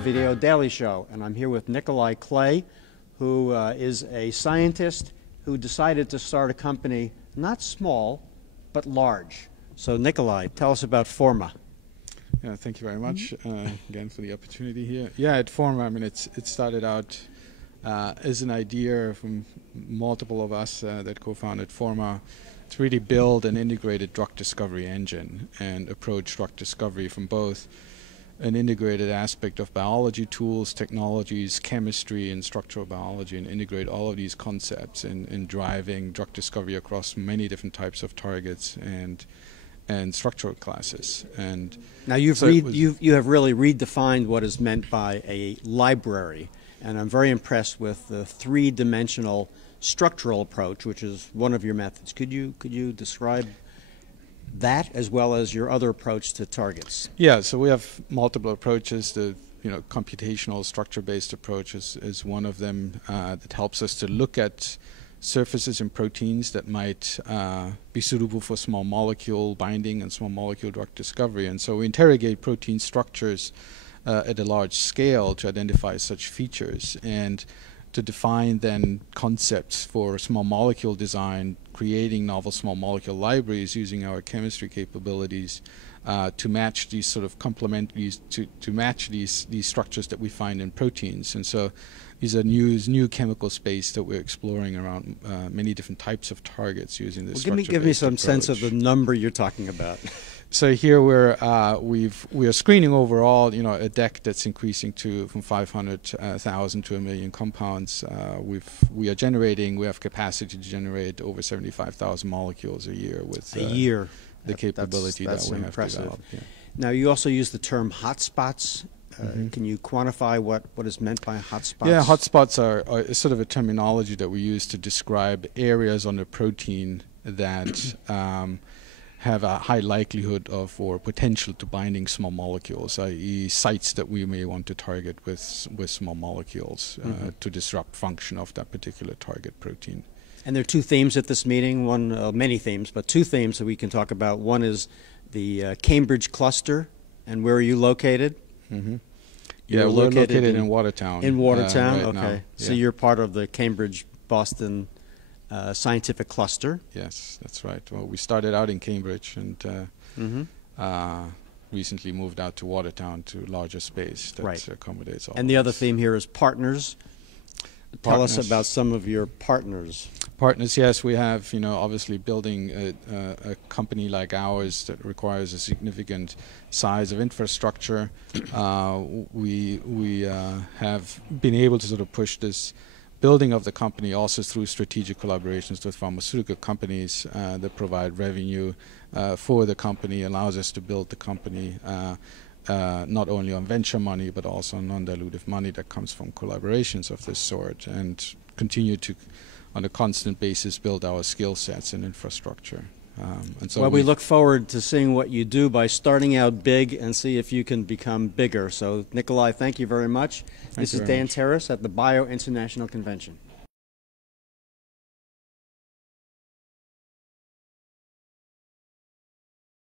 Video Daily Show, and I'm here with Nikolai Kley, who is a scientist who decided to start a company not small, but large. So Nikolai, tell us about Forma. Yeah, thank you very much again for the opportunity here. Yeah, at Forma, I mean, it started out as an idea from multiple of us that co-founded Forma to really build an integrated drug discovery engine and approach drug discovery from both an integrated aspect of biology tools, technologies, chemistry, and structural biology, and integrate all of these concepts in driving drug discovery across many different types of targets and structural classes. And now you have really redefined what is meant by a library, and I'm very impressed with the three-dimensional structural approach, which is one of your methods. Could you describe that as well as your other approach to targets? Yeah, so we have multiple approaches. The computational structure-based approach is one of them that helps us to look at surfaces in proteins that might be suitable for small molecule binding and small molecule drug discovery. And so we interrogate protein structures at a large scale to identify such features and to define then concepts for small molecule design, creating novel small molecule libraries using our chemistry capabilities to match these sort of to match these structures that we find in proteins. And so these are new chemical space that we're exploring around many different types of targets using this. Well, give me some sense of the number you're talking about. So here we are screening overall, a deck that's increasing from 500,000 to 1 million compounds. We have capacity to generate over 75,000 molecules a year with the capability that we have developed. Yeah. Now you also use the term hotspots. Can you quantify what is meant by hotspots? Yeah, hotspots are sort of a terminology that we use to describe areas on the protein that have a high likelihood of or potential to binding small molecules, i.e. sites that we may want to target with small molecules to disrupt function of that particular target protein. And there are two themes at this meeting, many themes, but two themes that we can talk about. One is the Cambridge cluster, and where are you located? Yeah, we're located in Watertown. In Watertown, right okay. Now. Yeah. So you're part of the Cambridge-Boston scientific cluster. Yes, that's right. Well, we started out in Cambridge and recently moved out to Watertown to larger space that accommodates all. And the other theme here is partners. Tell us about some of your partners. Partners, yes, we have, obviously building a company like ours that requires a significant size of infrastructure. We have been able to sort of push this building of the company also through strategic collaborations with pharmaceutical companies that provide revenue for the company, allows us to build the company not only on venture money but also on non-dilutive money that comes from collaborations of this sort, and continue to on a constant basis build our skill sets and infrastructure. And so we look forward to seeing what you do by starting out big and see if you can become bigger. So Nikolai, thank you very much. This is Dan Terrace at the Biotechnology Convention.